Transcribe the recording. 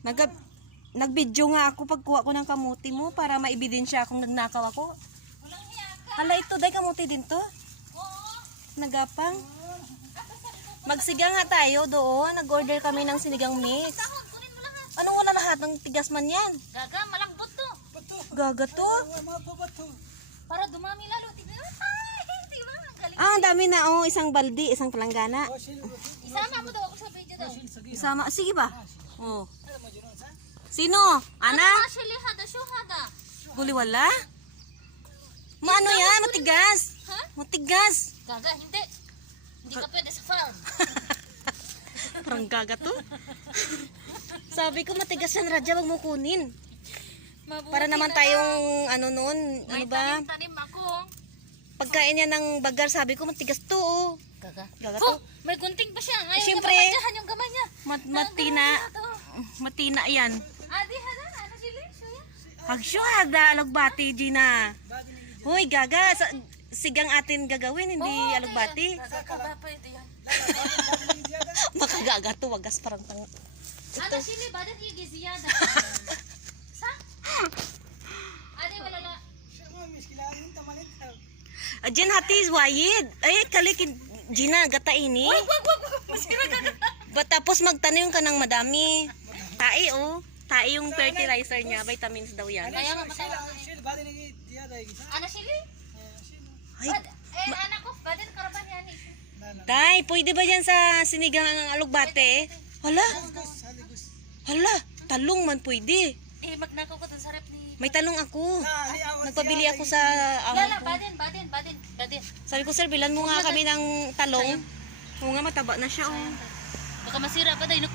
Nag-video nga ako pagkuha ko ng kamuti mo para maibidensya akong nagnakaw ako. Hala, ito day kamuti din to. Nagapang. Magsigang nga tayo doon. Nag-order kami ng sinigang mix. Anong wala lahat ng tigas man yan? Gaga, malambot to. Gaga to. Para dumami lalo. Tignan. Ay, tignan. Ang galing. Ah, ang dami na. Oh, isang baldi, isang palanggana. Isama mo daw ako sa video daw. Isama. Sige ba? Oh. Sino? Ana? Actually, hada, hada. Buli wala? Maano yan? Matigas. Ha? Matigas. Gaga, hindi. Hindi ka pwede sa farm. Parang gaga to. Sabi ko matigas yan, Radya, wag mo kunin. Para naman tayong ano noon, ano ba? Tanim ako. Pagkain niya ng bagar, sabi ko matigas to. Oh. Gaga. Gaga Oh, to. may gunting pa siya. Ngayon Siyempre. niya mamadyahan yung gamay niya. Matina. Matina yan. Adi, hada. Ano sila? Suya? Hagsyo hada, alagbati, Gina. Hoy, gaga. Sigang atin gagawin, hindi alagbati. Gaga pa ito yan. Makagaga to, wagas parang tanga. Ano sila? Badat yung giziyada. Sa? Adi, wala na. Ajen hati wayid. Ay, kalikin. Gina, gata ini. Tapos magtanim ka ng madami. Tai, oh. Tai yung fertilizer niya. Vitamins daw yan. Kaya nga matawag. Ano sila? Ay, Anak ko, badat karapan yan eh. tay, pwede ba yan sa sinigang ang alugbate? Hala. Hala, talong man pwede. Eh, magnakaw ko dun sa rep ni... May talong ako. Nagpabili ako sa Lala, amo ko. badin. Sabi ko, sir, bilan mo nga kami ng talong. Oo nga, mataba na siya, oh. Baka masira pa dahil